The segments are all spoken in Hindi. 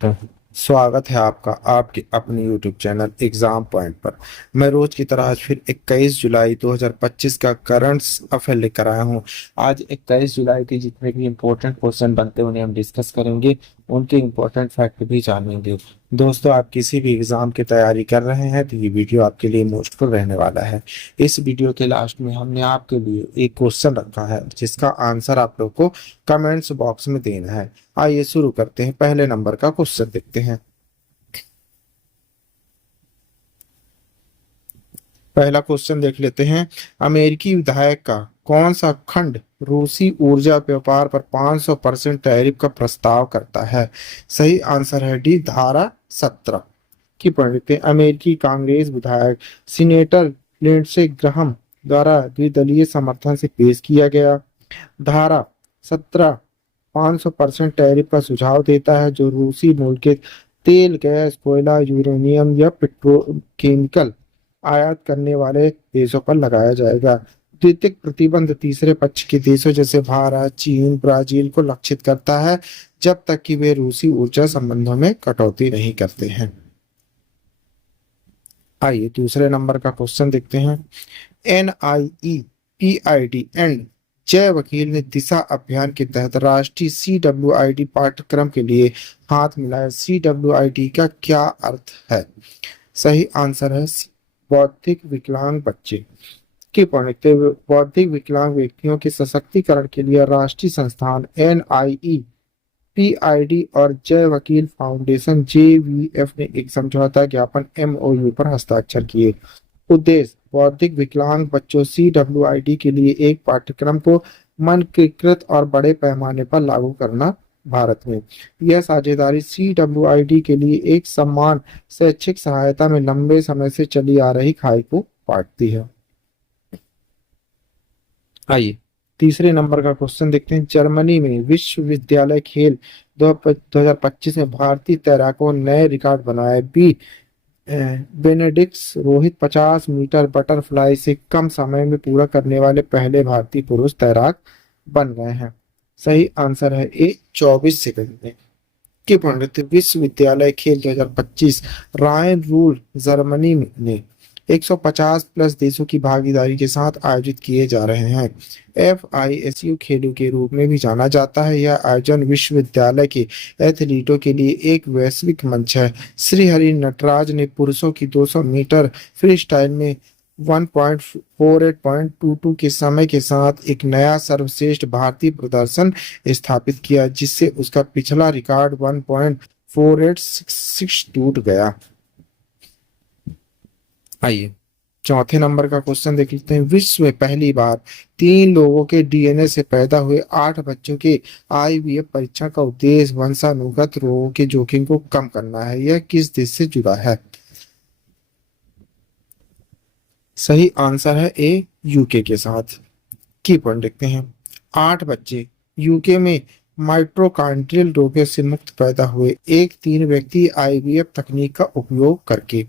तो स्वागत है आपका आपके अपने YouTube चैनल एग्जाम पॉइंट पर। मैं रोज की तरह आज फिर 21 जुलाई 2025 का करंट्स अफेयर लेकर आया हूं। आज 21 जुलाई के जितने भी इम्पोर्टेंट क्वेश्चन बनते हैं उन्हें हम डिस्कस करेंगे, उनके इम्पोर्टेंट फैक्ट भी जानेंगे। दोस्तों, आप किसी भी एग्जाम की तैयारी कर रहे हैं तो ये वीडियो आपके लिए यूजफुल रहने वाला है। इस वीडियो के लास्ट में हमने आपके लिए एक क्वेश्चन रखा है जिसका आंसर आप लोग को कमेंट्स बॉक्स में देना है। आइए शुरू करते हैं, पहले नंबर का क्वेश्चन देखते हैं। पहला क्वेश्चन देख लेते हैं। अमेरिकी विधायक का कौन सा खंड रूसी ऊर्जा व्यापार पर 500% टैरिफ का प्रस्ताव करता है? सही आंसर है डी, धारा 17 की पढ़ते हैं। अमेरिकी कांग्रेस विधायक सीनेटर लिंडसे ग्राहम द्वारा द्विदलीय समर्थन से पेश किया गया धारा 17 500% टैरिफ का सुझाव देता है जो रूसी मूल के तेल, गैस, कोयला, यूरेनियम या पेट्रोकेमिकल आयात करने वाले देशों पर लगाया जाएगा। द्वितीयक प्रतिबंध तीसरे पक्ष के देशों जैसे भारत, चीन, ब्राजील को लक्षित करता है जब तक कि वे रूसी ऊर्जा संबंधों में कटौती नहीं करते हैं। आइए दूसरे नंबर का क्वेश्चन देखते हैं। NIEPID एंड जय वकील ने दिशा अभियान के तहत राष्ट्रीय CWID पाठ्यक्रम के लिए हाथ मिलाया। CWID का क्या अर्थ है? सही आंसर है बौद्धिक विकलांग बच्चे की पढ़ते हुए बौद्धिक विकलांग व्यक्तियों के सशक्तिकरण के लिए राष्ट्रीय संस्थान NIEPID और जय वकील फाउंडेशन JVF ने एक समझौता ज्ञापन MOU पर हस्ताक्षर किए। उद्देश्य बौद्धिक विकलांग बच्चों CWID के लिए एक पाठ्यक्रम को मानकीकृत और बड़े पैमाने पर लागू करना। भारत में यह साझेदारी CWID के लिए एक समान शैक्षिक सहायता में लंबे समय से चली आ रही खाई को पाटती है। आइए तीसरे नंबर का क्वेश्चन देखते हैं। जर्मनी में विश्वविद्यालय खेल 2025 में भारतीय तैराकों ने नए रिकॉर्ड बनाए। बेनेडिक्ट रोहित 50 मीटर बटरफ्लाई से कम समय में पूरा करने वाले पहले भारतीय पुरुष तैराक बन गए हैं। सही आंसर है ए, 24 सेकंड में। के पंडित विश्वविद्यालय खेल 2025 रायन रूल जर्मनी ने 150 प्लस देशों की भागीदारी के साथ आयोजित किए जा रहे हैं। FISU खेलों के रूप में भी जाना जाता है। यह आयोजन विश्वविद्यालय के एथलीटों के लिए एक वैश्विक मंच है। श्रीहरि नटराज ने पुरुषों की 200 मीटर फ्री स्टाइल में 1.48.22 के समय के साथ एक नया सर्वश्रेष्ठ भारतीय प्रदर्शन स्थापित किया जिससे उसका पिछला रिकॉर्ड 1.4866 टूट गया। आइए चौथे नंबर का क्वेश्चन देख लेते हैं। विश्व में पहली बार 3 लोगों के DNA से पैदा हुए 8 बच्चों के IVF परीक्षण का उद्देश्य वंशानुगत रोगों के जोखिम को कम करना है। यह किस देश से जुड़ा है? सही आंसर है ए, यूके के साथ। की पॉइंट देखते हैं। 8 बच्चे यूके में माइटोकॉन्ड्रियल रोगों से मुक्त पैदा हुए। एक 3 व्यक्ति IVF तकनीक का उपयोग करके।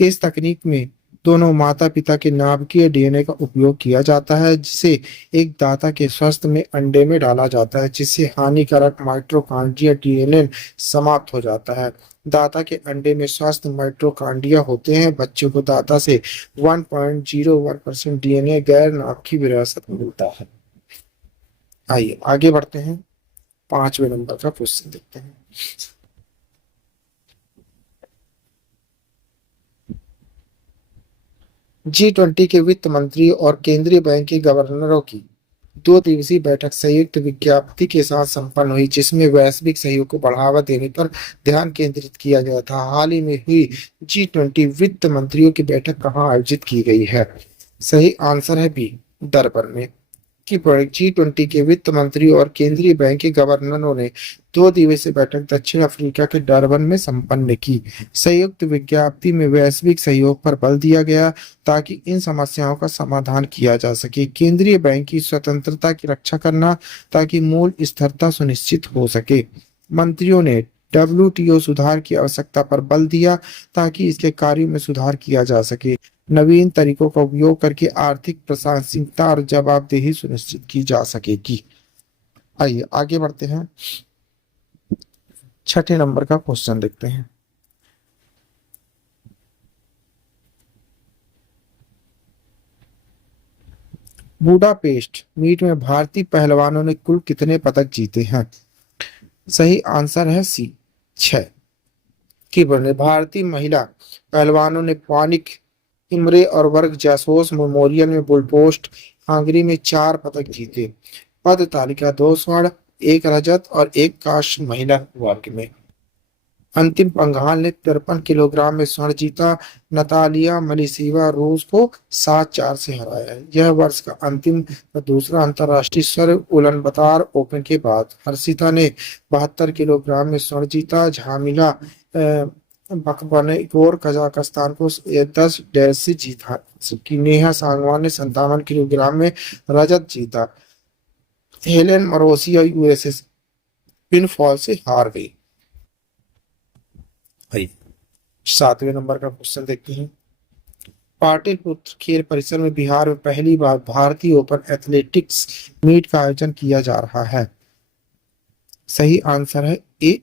इस तकनीक में दोनों माता पिता के नाभिकीय DNA का उपयोग किया जाता है जिसे एक दाता के स्वास्थ्य में अंडे में डाला जाता है जिससे हानिकारक माइटोकॉन्ड्रिया DNA समाप्त हो जाता है। दाता के अंडे में स्वस्थ माइटोकॉन्ड्रिया होते हैं। बच्चों को दाता से 1.01% DNA गैर नाभिकीय विरासत मिलता है। आइए आगे बढ़ते हैं, 5वें नंबर का क्वेश्चन देखते हैं। G20 के वित्त मंत्री और केंद्रीय बैंक के गवर्नरों की 2 दिवसीय बैठक संयुक्त विज्ञप्ति के साथ संपन्न हुई जिसमें वैश्विक सहयोग को बढ़ावा देने पर ध्यान केंद्रित किया गया था। हाल ही में हुई G20 वित्त मंत्रियों की बैठक कहाँ आयोजित की गई है? सही आंसर है बी, डरबन में। की G20 के वित्त मंत्री और केंद्रीय बैंक के गवर्नरों ने 2 दिवसीय बैठक दक्षिण अफ्रीका के डरबन में संपन्न की। संयुक्त विज्ञप्ति में वैश्विक सहयोग पर बल दिया गया ताकि इन समस्याओं का समाधान किया जा सके। केंद्रीय बैंक की स्वतंत्रता की रक्षा करना ताकि मूल स्थिरता सुनिश्चित हो सके। मंत्रियों ने WTO सुधार की आवश्यकता पर बल दिया ताकि इसके कार्यों में सुधार किया जा सके। नवीन तरीकों का उपयोग करके आर्थिक प्रशासनिकता और जवाबदेही सुनिश्चित की जा सकेगी। आइए आगे बढ़ते हैं। छठे नंबर का क्वेश्चन देखते हैं। बुडापेस्ट मीट में भारतीय पहलवानों ने कुल कितने पदक जीते हैं? सही आंसर है सी, 6। की बने भारतीय महिला पहलवानों ने पानिक, इमरे और वर्ग जासोस मेमोरियल में बुलपोस्ट हंगरी में 4 पदक जीते। पद तालिका 2 स्वर्ण, 1 रजत और 1 कांस्य महिला वर्ग में। अंतिम पंघाल ने 53 किलोग्राम में स्वर्ण जीता। नतालिया मलिसीवा रूस को 7-4 से हराया। यह वर्ष का अंतिम व दूसरा अंतर्राष्ट्रीय स्वर्ण उलानबातर ओपन के बाद हर्षिता ने 72 किलोग्राम में स्वर्ण जीता। झामिला बकबनगोर कजाकिस्तान को 10 से जीता। जबकि नेहा सांगवान ने 57 किलोग्राम में रजत जीता। हेलेन मरोसिया यूएसए पिन फॉल से हार गई। भाई 7वें नंबर का क्वेश्चन देखते हैं। पाटलिपुत्र खेल परिसर में बिहार में पहली बार भारतीय ओपन एथलेटिक्स मीट का आयोजन किया जा रहा है। सही आंसर है ए,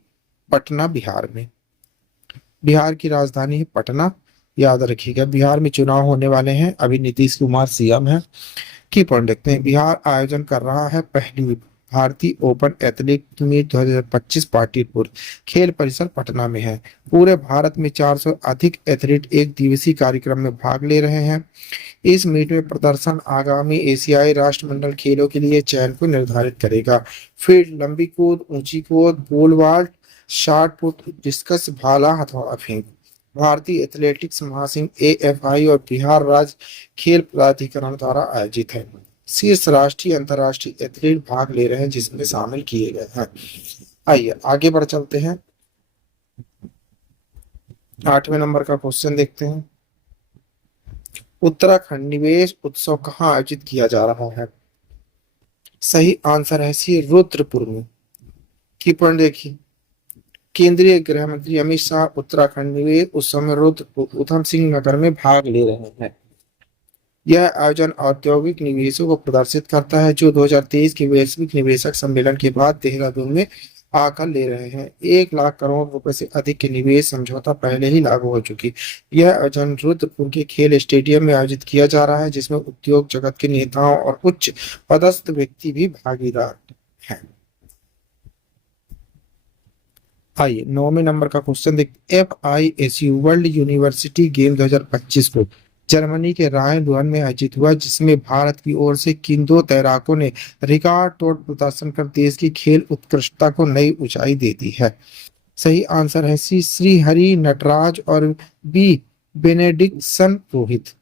पटना बिहार में। बिहार की राजधानी है पटना, याद रखिएगा। बिहार में चुनाव होने वाले हैं, अभी नीतीश कुमार सीएम है। की पॉइंट देखते हैं। बिहार आयोजन कर रहा है पहली भारतीय ओपन एथलेटिक मीट 2025 पाटलिपुत्र खेल परिसर पटना में है। पूरे भारत में 400 अधिक एथलीट एक दिवसीय कार्यक्रम में भाग ले रहे हैं। इस मीट में प्रदर्शन आगामी एशियाई राष्ट्रमंडल खेलों के लिए चयन को निर्धारित करेगा। फील्ड, लंबी कूद, ऊंची कूद, pole vault, shot put, discus, भाला, हथौड़ा फेंक। भारतीय एथलेटिक्स महासंघ एएफआई और बिहार राज्य खेल प्राधिकरण द्वारा आयोजित है। शीर्ष राष्ट्रीय अंतर्राष्ट्रीय एथलीट भाग ले रहे हैं जिसमें शामिल किए गए हैं। आइए आगे बढ़ चलते हैं। 8वें नंबर का क्वेश्चन देखते हैं। उत्तराखंड निवेश उत्सव कहाँ आयोजित किया जा रहा है? सही आंसर है सी, रुद्रपुर में। की पॉइंट देखिए। केंद्रीय गृह मंत्री अमित शाह उत्तराखंड निवेश उत्सव में रुद्रपुर उधम सिंह नगर में भाग ले रहे हैं। यह आयोजन औद्योगिक निवेशों को प्रदर्शित करता है जो 2023 के वैश्विक निवेशक सम्मेलन के बाद देहरादून में आकर ले रहे हैं। 1 लाख करोड़ रुपए से अधिक के निवेश समझौता पहले ही लागू हो चुकी। यह आयोजन रुद्रपुर के खेल स्टेडियम में आयोजित किया जा रहा है जिसमें उद्योग जगत के नेताओं और उच्च पदस्थ व्यक्ति भी भागीदार हैं। आइए 9वें नंबर का क्वेश्चन देखते। FISU वर्ल्ड यूनिवर्सिटी गेम 2025 को जर्मनी के रायन में आयोजित हुआ जिसमें भारत की ओर से किन 2 तैराकों ने रिकॉर्ड तोड़ प्रदर्शन कर देश की खेल उत्कृष्टता को नई ऊंचाई दे दी है। सही आंसर है सी, श्री हरि नटराज और बी बेनेडिक्सन रोहित।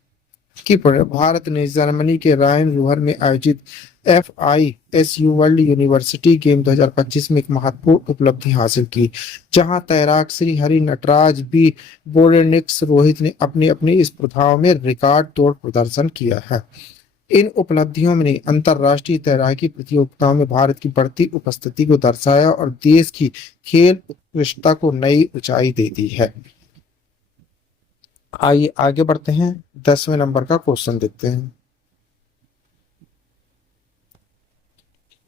की भारत ने जर्मनी के रायन रूहर में आयोजित FISU वर्ल्ड यूनिवर्सिटी गेम 2025 में एक महत्वपूर्ण उपलब्धि हासिल की जहां तैराक श्री हरि नटराज, बी बोरेनिक्स रोहित ने अपनी अपनी स्पर्धाओं में रिकॉर्ड तोड़ प्रदर्शन किया है। इन उपलब्धियों ने अंतर्राष्ट्रीय तैराकी प्रतियोगिताओं में भारत की बढ़ती उपस्थिति को दर्शाया और देश की खेल उत्कृष्टता को नई ऊंचाई दे दी है। आइए आगे बढ़ते हैं। 10वें नंबर का क्वेश्चन देखते हैं।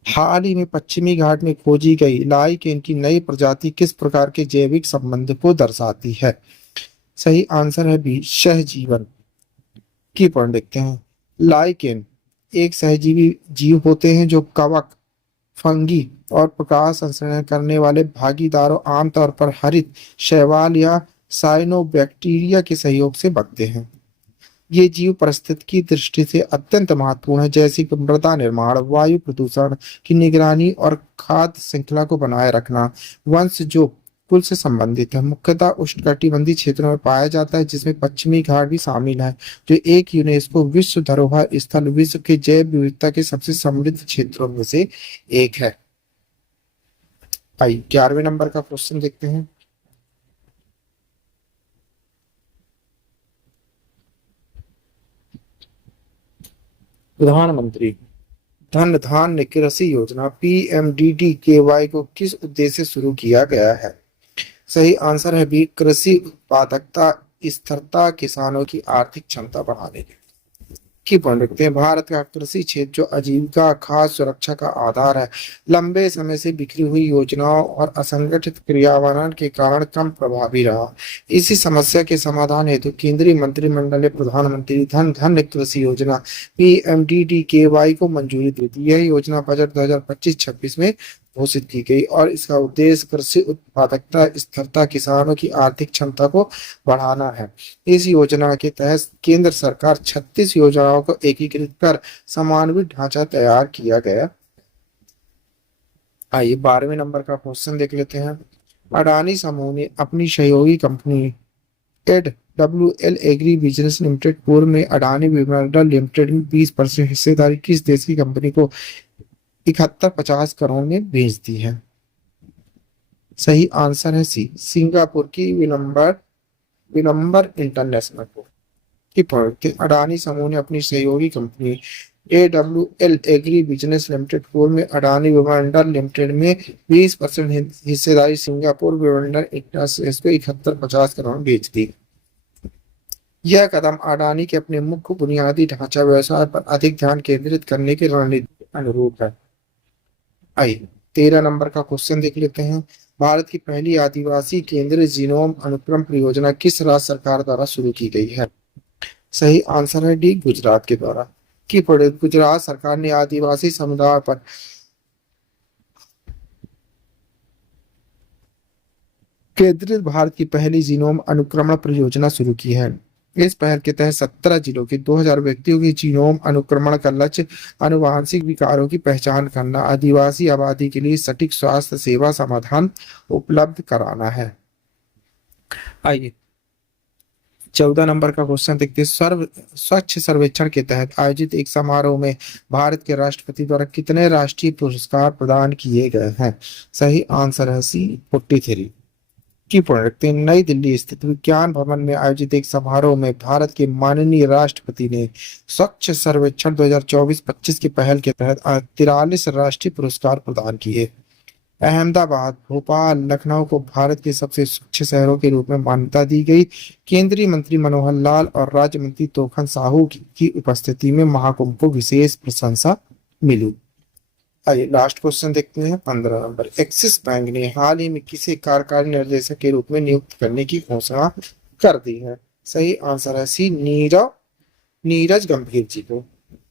हाल ही में पश्चिमी घाट में खोजी गई लाइकेन की नई प्रजाति किस प्रकार के जैविक संबंध को दर्शाती है? सही आंसर है बी, सहजीवन। की पॉइंट देखते हैं। लाइकेन एक सहजीवी जीव होते हैं जो कवक, फंगी और प्रकाश संश्लेषण करने वाले भागीदारों आमतौर पर हरित शैवाल या साइनोबैक्टीरिया के सहयोग से बनते हैं। ये जीव परिस्थिति की दृष्टि से अत्यंत महत्वपूर्ण है जैसे कि मृदा निर्माण, वायु प्रदूषण की निगरानी और खाद्य श्रृंखला को बनाए रखना। वंश जो कुल से संबंधित है, मुख्यतः उष्णकटिबंधीय क्षेत्रों में पाया जाता है जिसमें पश्चिमी घाट भी शामिल है जो एक यूनेस्को विश्व धरोहर स्थल, विश्व के जैव विविधता के सबसे समृद्ध क्षेत्रों में से एक है। आइए 11वें नंबर का क्वेश्चन देखते हैं। प्रधानमंत्री धन धान्य कृषि योजना PMDDKY को किस उद्देश्य से शुरू किया गया है? सही आंसर है बी, कृषि उत्पादकता स्थिरता, किसानों की आर्थिक क्षमता बढ़ाने के लिए। की पॉइंट रखते हैं। भारत का कृषि क्षेत्र जो आजीविका खाद्य सुरक्षा का आधार है, लंबे समय से बिखरी हुई योजनाओं और असंगठित क्रियान्वयन के कारण कम प्रभावी रहा। इसी समस्या के समाधान हेतु केंद्रीय मंत्रिमंडल ने प्रधानमंत्री धन धन कृषि योजना PMDDKY को मंजूरी दे दी। यह योजना बजट 2025-26 में घोषित की गई और इसका उद्देश्य कृषि उत्पादकता स्थिरता किसानों की आर्थिक क्षमता को बढ़ाना है। इस योजना के तहत केंद्र सरकार 36 योजनाओं को एकीकृत कर समन्वित ढांचा तैयार किया गया। आइए 12वें नंबर का क्वेश्चन देख लेते हैं। अडानी समूह ने अपनी सहयोगी company AWL agri business limited पूर्व में अडानी विमानन लिमिटेड में 20% हिस्सेदारी किस देश की कंपनी को 7150 करोड़ में बेच दी है? सही आंसर है सी, सिंगापुर की विनम्बर इंटरनेशनल को। अडानी समूह ने अपनी सहयोगी company AWL agri business limited पूर्व में अडानी विमानन लिमिटेड में 20% हिस्सेदारी सिंगापुर विमानन इंटरनेशनल को 7150 करोड़ बेच दी। यह कदम अडानी के अपने मुख्य बुनियादी ढांचा व्यवसाय पर अधिक ध्यान केंद्रित करने की रणनीति के अनुरूप है। आइए 13 नंबर का क्वेश्चन देख लेते हैं। भारत की पहली आदिवासी केंद्रीय जीनोम अनुक्रम परियोजना किस राज्य सरकार द्वारा शुरू की गई है? सही आंसर है डी, गुजरात के द्वारा। गुजरात सरकार ने आदिवासी समुदाय पर केंद्रित भारत की पहली जीनोम अनुक्रमण परियोजना शुरू की है। इस पहल के तहत 17 जिलों के 2000 व्यक्तियों की जीनोम अनुक्रमण का लक्ष्य आनुवंशिक विकारों की पहचान करना, आदिवासी आबादी के लिए सटीक स्वास्थ्य सेवा समाधान उपलब्ध कराना है। आइए 14 नंबर का क्वेश्चन देखते हैं। स्वच्छ सर्वेक्षण के तहत आयोजित एक समारोह में भारत के राष्ट्रपति द्वारा कितने राष्ट्रीय पुरस्कार प्रदान किए गए हैं? सही आंसर है सी, 43 की पॉइंट रखते हैं। नई दिल्ली स्थित विज्ञान भवन में आयोजित एक समारोह में भारत के माननीय राष्ट्रपति ने स्वच्छ सर्वेक्षण 2024-25 की पहल के तहत 43 राष्ट्रीय पुरस्कार प्रदान किए। अहमदाबाद, भोपाल, लखनऊ को भारत के सबसे स्वच्छ शहरों के रूप में मान्यता दी गई। केंद्रीय मंत्री मनोहर लाल और राज्य मंत्री तोखन साहू की उपस्थिति में महाकुंभ को विशेष प्रशंसा मिली। आइए लास्ट क्वेश्चन देखते हैं 15 नंबर। एक्सिस बैंक ने हाल ही में किसे कार्यकारी निर्देशक के रूप में नियुक्त करने की घोषणा कर दी है? सही आंसर है सी, नीरज गंभीर जी को।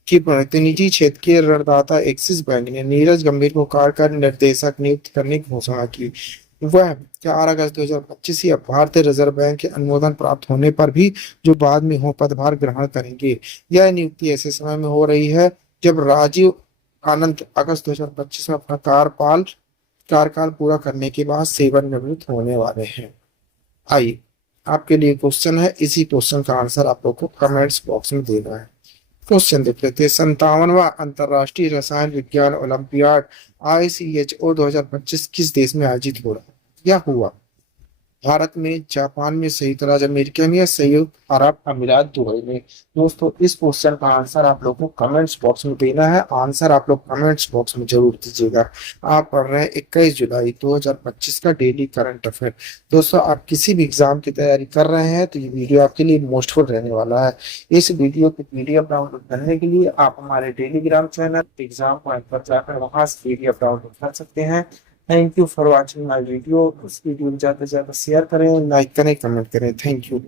निजी क्षेत्र के ऋणदाता एक्सिस बैंक ने नीरज गंभीर को कार्यकारी निर्देशक नियुक्त करने की घोषणा की। वह 4 अगस्त 2025 या भारतीय रिजर्व बैंक के अनुमोदन प्राप्त होने पर भी जो बाद में हो पदभार ग्रहण करेंगे। यह नियुक्ति ऐसे समय में हो रही है जब राजीव आनंद अगस्त 2025 में अपना कार्यकाल पूरा करने के बाद सेवानिवृत्त होने वाले हैं। आइए आपके लिए क्वेश्चन है, इसी क्वेश्चन का आंसर आप लोग को कमेंट्स बॉक्स में देना है। क्वेश्चन देख लेते हैं। 57वां अंतर्राष्ट्रीय रसायन विज्ञान ओलंपियाड ICHO 2025 किस देश में आयोजित हो रहा है या हुआ? भारत में, जापान में, संयुक्त राज्य अमेरिका में या संयुक्त अरब अमीरात दुबई में? दोस्तों इस क्वेश्चन का आंसर आप लोगों को कमेंट्स बॉक्स में देना है। आंसर आप लोग कमेंट्स बॉक्स में जरूर दीजिएगा। आप पढ़ रहे हैं 21 जुलाई 2025 का डेली करंट अफेयर। दोस्तों आप किसी भी एग्जाम की तैयारी कर रहे हैं तो ये वीडियो आपके लिए मोस्टफुल रहने वाला है। इस वीडियो की PDF डाउनलोड करने के लिए आप हमारे टेलीग्राम चैनल एग्जाम पॉइंट पर जाकर वहां से PDF डाउनलोड कर सकते हैं। Thank you for watching my video. इस वीडियो को ज़्यादा से ज़्यादा शेयर करें, लाइक करें, कमेंट करें। Thank you.